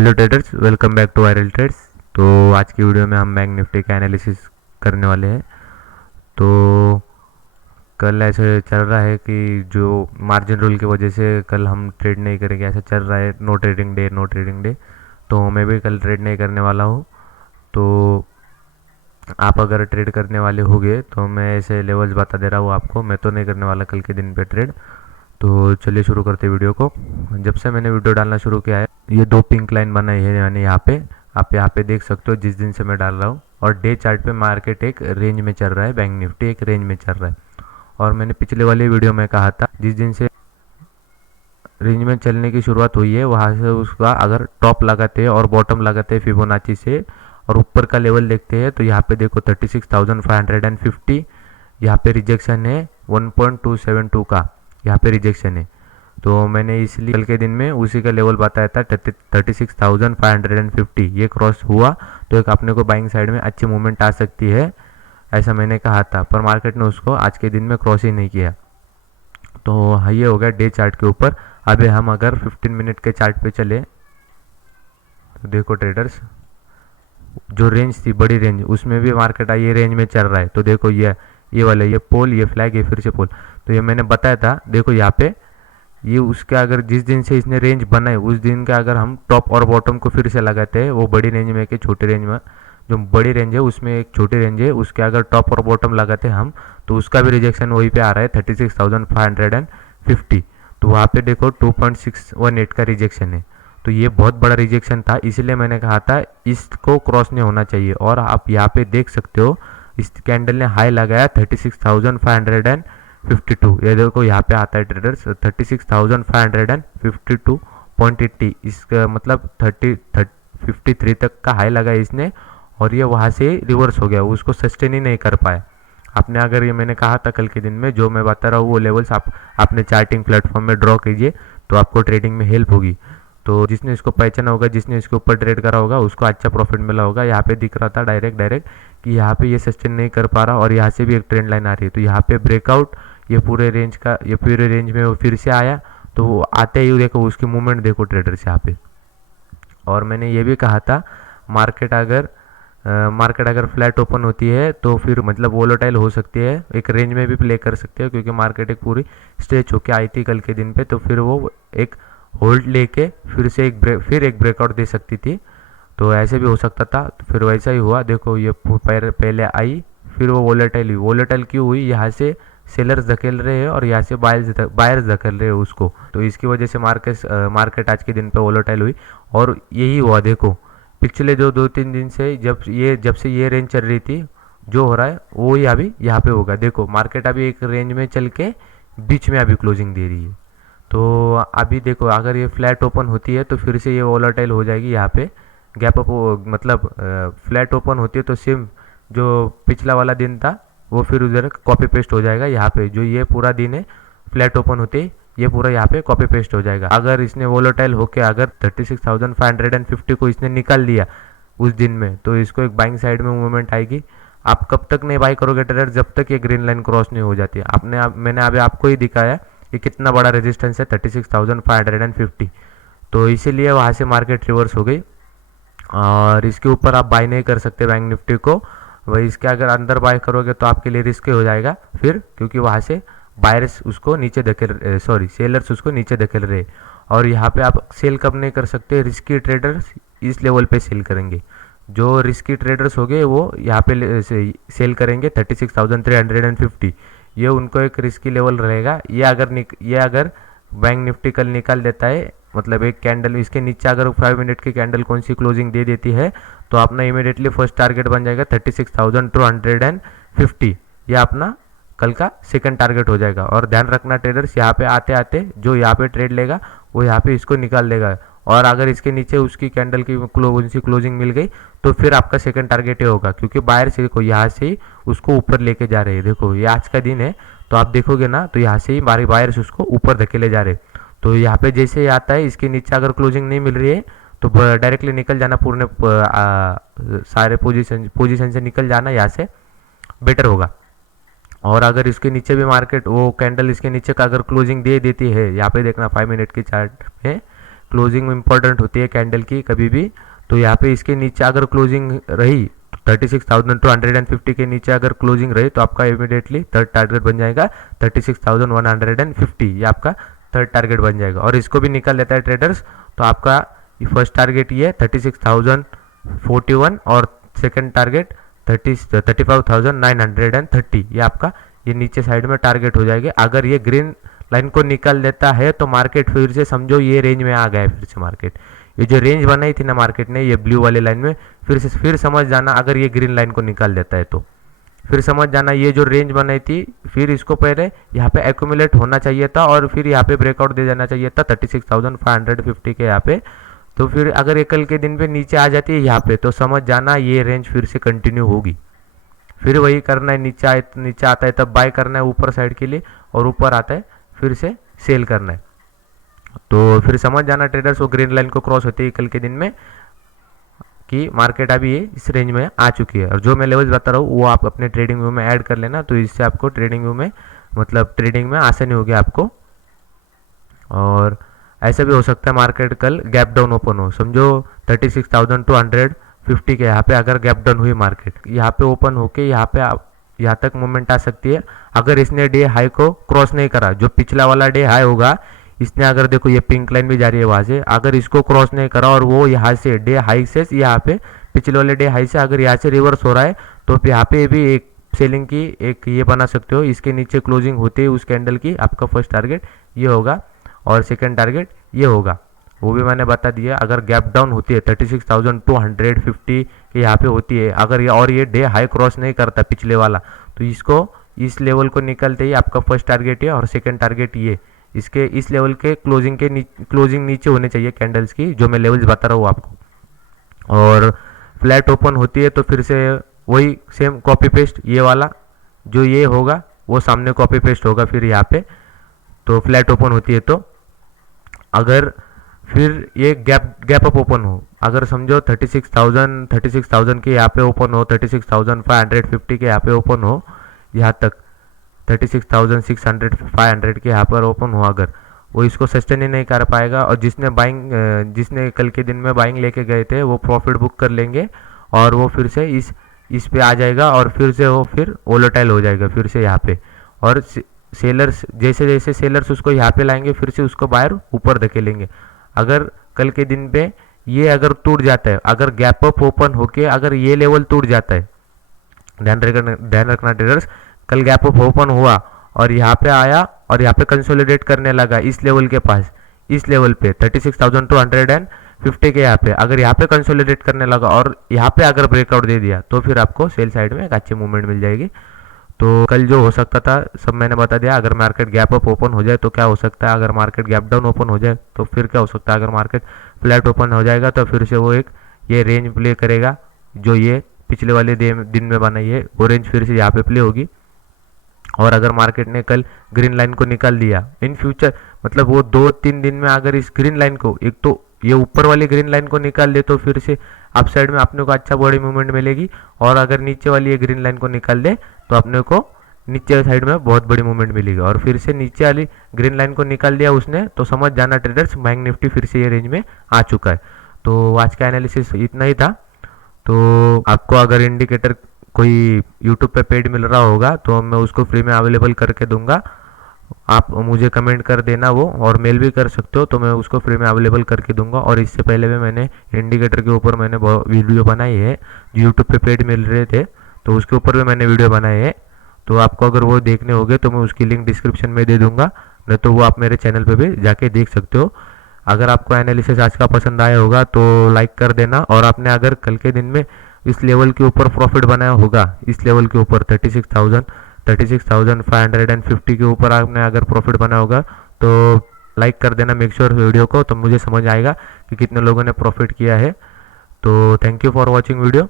Hello traders, welcome back to Viral Trades. तो आज की वीडियो में हम बैंक निफ्टी का एनालिसिस करने वाले हैं। तो कल ऐसे चल रहा है कि जो मार्जिन रूल की वजह से कल हम ट्रेड नहीं करेंगे, ऐसा चल रहा है। No trading day, no trading day. तो मैं भी कल ट्रेड नहीं करने वाला हूँ। तो आप अगर ट्रेड करने वाले होगे तो मैं ऐसे लेवल्स बता दे रहा हूँ आपको। मैं तो नहीं करने वाला कल के दिन पे ट्रेड। तो चलिए शुरू करते हैं वीडियो को। जब से मैंने वीडियो डालना शुरू किया है, ये दो पिंक लाइन बनाई है मैंने यहाँ पे। आप यहाँ पे देख सकते हो जिस दिन से मैं डाल रहा हूँ। और डे चार्ट पे मार्केट एक रेंज में चल रहा है, बैंक निफ्टी एक रेंज में चल रहा है। और मैंने पिछले वाले वीडियो में कहा था जिस दिन से रेंज में चलने की शुरुआत हुई है वहाँ से उसका अगर टॉप लगाते हैं और बॉटम लगाते हैं फिबोनाची से और ऊपर का लेवल देखते हैं तो यहाँ पे देखो 36,550। यहाँ पे रिजेक्शन है 1.272 का, यहाँ पे रिजेक्शन है। तो मैंने इसलिए कल के दिन में उसी का लेवल बताया था 36,550। ये क्रॉस हुआ तो एक अपने को बाइंग साइड में अच्छी मूवमेंट आ सकती है, ऐसा मैंने कहा था। पर मार्केट ने उसको आज के दिन में क्रॉस ही नहीं किया। तो ये हो गया डे चार्ट के ऊपर। अभी हम अगर 15 मिनट के चार्ट पे चले तो देखो ट्रेडर्स, जो रेंज थी बड़ी रेंज, उसमें भी मार्केट ये रेंज में चल रहा है। तो देखो ये वाला, ये पोल, ये फ्लैग, ये फिर से पोल। तो ये मैंने बताया था, देखो यहाँ पे ये उसके अगर जिस दिन से इसने रेंज बनाई उस दिन का अगर हम टॉप और बॉटम को फिर से लगाते हैं, वो बड़ी रेंज में कि छोटी रेंज में, जो बड़ी रेंज है उसमें एक छोटी रेंज है, उसके अगर टॉप और बॉटम लगाते हैं हम तो उसका भी रिजेक्शन वहीं पे आ रहा है 36,550। तो वहाँ पे देखो 2.618 का रिजेक्शन है। तो ये बहुत बड़ा रिजेक्शन था, इसलिए मैंने कहा था इसको क्रॉस नहीं होना चाहिए। और आप यहाँ पे देख सकते हो इस कैंडल ने हाई लगाया 36,552। ये देखो यहाँ पे आता है ट्रेडर्स 36,552.80। इसका मतलब 53 तक का हाई लगा इसने और ये वहाँ से रिवर्स हो गया, उसको सस्टेन ही नहीं कर पाया। आपने अगर, ये मैंने कहा था कल के दिन में, जो मैं बता रहा हूँ वो लेवल्स आप अपने चार्टिंग प्लेटफॉर्म में ड्रॉ कीजिए तो आपको ट्रेडिंग में हेल्प होगी। तो जिसने इसको पहचाना होगा, जिसने इसके ऊपर ट्रेड करा होगा, उसको अच्छा प्रॉफिट मिला होगा। यहाँ पे दिख रहा था डायरेक्ट कि यहाँ पे ये सस्टेन नहीं कर पा रहा और यहाँ से भी एक ट्रेंड लाइन आ रही है। तो यहाँ पे ब्रेकआउट, ये पूरे रेंज में वो फिर से आया। तो वो आते ही देखो उसकी मूवमेंट देखो ट्रेडर्स यहाँ पे। और मैंने ये भी कहा था मार्केट अगर फ्लैट ओपन होती है तो फिर मतलब वोलेटाइल हो सकती है, एक रेंज में भी प्ले कर सकते हैं, क्योंकि मार्केट एक पूरी स्ट्रेच होके आई थी कल के दिन पे। तो फिर वो एक होल्ड लेके फिर से एक ब्रेकआउट दे सकती थी। तो ऐसे भी हो सकता था, तो फिर वैसा ही हुआ। देखो ये पहले आई, फिर वो वोलेटाइल हुई। वोलेटाइल क्यों हुई? यहाँ से सेलर्स धकेल रहे हैं और यहाँ से बायर्स धकेल रहे हैं उसको। तो इसकी वजह से मार्केट आज के दिन पे वोलेटाइल हुई। और यही हुआ, देखो पिछले जो 2-3 दिन से जब से ये रेंज चल रही थी, जो हो रहा है वो ही अभी यहाँ पे होगा। देखो मार्केट अभी एक रेंज में चल के बीच में अभी क्लोजिंग दे रही है। तो अभी देखो अगर ये फ्लैट ओपन होती है तो फिर से ये वोलेटाइल हो जाएगी। यहाँ पे गैप अप, मतलब फ्लैट ओपन होती है तो सेम जो पिछला वाला दिन था वो फिर उधर कॉपी पेस्ट हो जाएगा। यहाँ पे जो ये पूरा दिन है फ्लैट ओपन होते ही ये पूरा यहाँ पे कॉपी पेस्ट हो जाएगा। अगर इसने वोलेटाइल होके अगर 36,550 को इसने निकाल दिया उस दिन में, तो इसको एक बाइंग साइड में मूवमेंट आएगी। आप कब तक नहीं बाई करोगे ट्रेडर? जब तक ये ग्रीन लाइन क्रॉस नहीं हो जाती। मैंने अभी आपको ही दिखाया ये कितना बड़ा रेजिस्टेंस है 36,550। तो इसीलिए वहाँ से मार्केट रिवर्स हो गई और इसके ऊपर आप बाय नहीं कर सकते बैंक निफ्टी को। वही इसके अगर अंदर बाय करोगे तो आपके लिए रिस्क हो जाएगा फिर, क्योंकि वहाँ से बायर्स उसको नीचे धकेल, सेलर्स उसको नीचे धकेल रहे। और यहाँ पे आप सेल कब नहीं कर सकते? रिस्की ट्रेडर्स इस लेवल पे सेल करेंगे। जो रिस्की ट्रेडर्स हो गए वो यहाँ पे सेल करेंगे 36,350। ये उनको एक रिस्की लेवल रहेगा। ये अगर बैंक निफ्टी कल निकाल देता है, मतलब एक कैंडल इसके नीचे अगर 5 मिनट की कैंडल कौन सी क्लोजिंग दे देती है, तो अपना इमीडिएटली फर्स्ट टारगेट बन जाएगा 36,250। ये अपना कल का सेकंड टारगेट हो जाएगा। और ध्यान रखना ट्रेडर्स, यहाँ पे आते आते जो यहाँ पे ट्रेड लेगा वो यहाँ पे इसको निकाल देगा। और अगर इसके नीचे उसकी कैंडल की क्लोजिंग मिल गई तो फिर आपका सेकंड टारगेट ये होगा, क्योंकि बायर से देखो यहाँ से ही उसको ऊपर लेके जा रहे हैं। देखो ये आज का दिन है तो आप देखोगे ना, तो यहाँ से ही बायर्स उसको ऊपर धकेले जा रहे। तो यहाँ पे जैसे ही आता है इसके नीचे अगर क्लोजिंग नहीं मिल रही है तो डायरेक्टली निकल जाना, पूरे सारे पोजीशन से निकल जाना, यहाँ से बेटर होगा। और अगर इसके नीचे भी मार्केट वो कैंडल इसके नीचे का अगर क्लोजिंग दे देती है, यहाँ पे देखना 5 मिनट की चार्ट में क्लोजिंग इंपॉर्टेंट होती है कैंडल की कभी भी। तो यहाँ पे इसके नीचे अगर क्लोजिंग रही 36,250 के नीचे अगर क्लोजिंग रही तो आपका इमीडिएटली थर्ड टारगेट बन जाएगा 36,150, ये आपका थर्ड टारगेट बन जाएगा। और इसको भी निकाल लेता है ट्रेडर्स, तो आपका फर्स्ट टारगेट ये 36,041 और सेकंड टारगेट 35,930, ये आपका ये नीचे साइड में टारगेट हो जाएगा। अगर ये ग्रीन लाइन को निकाल देता है तो मार्केट फिर से समझो ये रेंज में आ गया है। फिर से मार्केट ये जो रेंज बनाई थी ना मार्केट ने ये ब्लू वाले लाइन में, फिर समझ जाना अगर ये ग्रीन लाइन को निकाल देता है तो फिर समझ जाना ये जो रेंज बनाई थी फिर इसको पहले यहाँ पे एक्यूमुलेट होना चाहिए था और फिर यहाँ पे ब्रेकआउट दे जाना चाहिए था 36,550 के यहाँ पे। तो फिर अगर ये कल के दिन पे नीचे आ जाती है यहाँ पे तो समझ जाना ये रेंज फिर से कंटिन्यू होगी। फिर वही करना है, नीचे आता है तब बाय करना है ऊपर साइड के लिए, और ऊपर आता है फिर से सेल करना है। तो फिर समझ जाना ट्रेडर्स वो ग्रीन लाइन को क्रॉस होती है कल के दिन में कि मार्केट अभी ये इस रेंज में आ चुकी है। और जो मैं लेवल्स बता रहा हूँ वो आप अपने ट्रेडिंग व्यू में ऐड कर लेना, तो इससे आपको ट्रेडिंग व्यू में मतलब ट्रेडिंग में आसानी होगी आपको। और ऐसा भी हो सकता है मार्केट कल गैप डाउन ओपन हो, समझो 36,250 के यहाँ पे अगर गैप डाउन हुई मार्केट यहाँ पे ओपन होके यहाँ तक मूवमेंट आ सकती है। अगर इसने डे हाई को क्रॉस नहीं करा, जो पिछला वाला डे हाई होगा इसने अगर देखो ये पिंक लाइन भी जा रही है वहाँ से, अगर इसको क्रॉस नहीं करा और वो यहाँ से डे हाई से यहाँ पे पिछले वाले डे हाई से अगर यहाँ से रिवर्स हो रहा है तो यहाँ पे भी एक सेलिंग की एक ये बना सकते हो। इसके नीचे क्लोजिंग होते ही उस कैंडल की आपका फर्स्ट टारगेट ये होगा और सेकंड टारगेट ये होगा, वो भी मैंने बता दिया। अगर गैप डाउन होती है 36,250 के यहाँ पे होती है अगर ये डे हाई क्रॉस नहीं करता पिछले वाला, तो इसको इस लेवल को निकलते ही आपका फर्स्ट टारगेट है और सेकंड टारगेट ये इसके इस लेवल के क्लोजिंग नीचे होने चाहिए कैंडल्स की, जो मैं लेवल्स बता रहा हूँ आपको। और फ्लैट ओपन होती है तो फिर से वही सेम कॉपी पेस्ट ये वाला जो ये होगा वो सामने कॉपी पेस्ट होगा फिर यहाँ पे। तो फ्लैट ओपन होती है तो अगर फिर ये गैप अप ओपन हो, अगर समझो 36,000 के यहाँ पे ओपन हो, 36,550 के यहाँ पे ओपन हो, यहाँ तक 36,600 500 के यहाँ पर ओपन हो, अगर वो इसको सस्टेन ही नहीं कर पाएगा और जिसने कल के दिन में बाइंग लेके गए थे वो प्रॉफिट बुक कर लेंगे और वो फिर से इस पे आ जाएगा और फिर से वो फिर वोलेटाइल हो जाएगा फिर से यहाँ पे। और सेलर्स जैसे सेलर्स उसको यहाँ पे लाएंगे फिर से उसको बाहर ऊपर धकेलेंगे। अगर कल के दिन पे ये अगर टूट जाता है, अगर गैप अप ओपन होके अगर ये लेवल टूट जाता है, ध्यान रखना ट्रेडर्स, कल गैप अप ओपन हुआ और यहाँ पे आया और यहाँ पे कंसोलिडेट करने लगा इस लेवल के पास, इस लेवल पे 36,250 के यहाँ पे अगर यहाँ पे कंसोलिडेट करने लगा और यहाँ पे अगर ब्रेकआउट दे दिया तो फिर आपको सेल साइड में एक अच्छी मूवमेंट मिल जाएगी। तो कल जो हो सकता था सब मैंने बता दिया। अगर मार्केट गैप अप ओपन हो जाए तो क्या हो सकता है, अगर मार्केट गैप डाउन ओपन हो जाए तो फिर क्या हो सकता है, अगर मार्केट फ्लैट ओपन हो जाएगा तो फिर से वो एक ये रेंज प्ले करेगा जो ये पिछले वाले दिन में बनाई है, वो रेंज फिर से यहाँ पे प्ले होगी। और अगर मार्केट ने कल ग्रीन लाइन को निकाल दिया इन फ्यूचर, मतलब वो 2-3 दिन में अगर इस ग्रीन लाइन को एक तो ये ऊपर वाली ग्रीन लाइन को निकाल दे तो फिर से अप साइड में अपने को अच्छा बड़ी मूवमेंट मिलेगी। और अगर नीचे वाली ये ग्रीन लाइन को निकाल दे तो अपने को नीचे साइड में बहुत बड़ी मूवमेंट मिलेगी। और फिर से नीचे वाली ग्रीन लाइन को निकाल दिया उसने तो समझ जाना ट्रेडर्स बैंक निफ्टी फिर से ये रेंज में आ चुका है। तो आज का एनालिसिस इतना ही था। तो आपको अगर इंडिकेटर कोई यूट्यूब पे पेड मिल रहा होगा तो मैं उसको फ्री में अवेलेबल करके दूंगा, आप मुझे कमेंट कर देना वो, और मेल भी कर सकते हो तो मैं उसको फ्री में अवेलेबल करके दूंगा। और इससे पहले भी मैंने इंडिकेटर के ऊपर मैंने वीडियो बनाई है जो यूट्यूब पे पेड मिल रहे थे तो उसके ऊपर भी मैंने वीडियो बनाए है। तो आपको अगर वो देखने होंगे तो मैं उसकी लिंक डिस्क्रिप्शन में दे दूंगा, नहीं तो वो आप मेरे चैनल पे भी जाके देख सकते हो। अगर आपको एनालिसिस आज का पसंद आया होगा तो लाइक कर देना। और आपने अगर कल के दिन में इस लेवल के ऊपर प्रॉफिट बनाया होगा, इस लेवल के ऊपर 36,550 के ऊपर आपने अगर प्रॉफिट बनाया होगा तो लाइक कर देना मेक श्योर वीडियो को, तो मुझे समझ आएगा कि कितने लोगों ने प्रॉफिट किया है। तो thank you for watching video.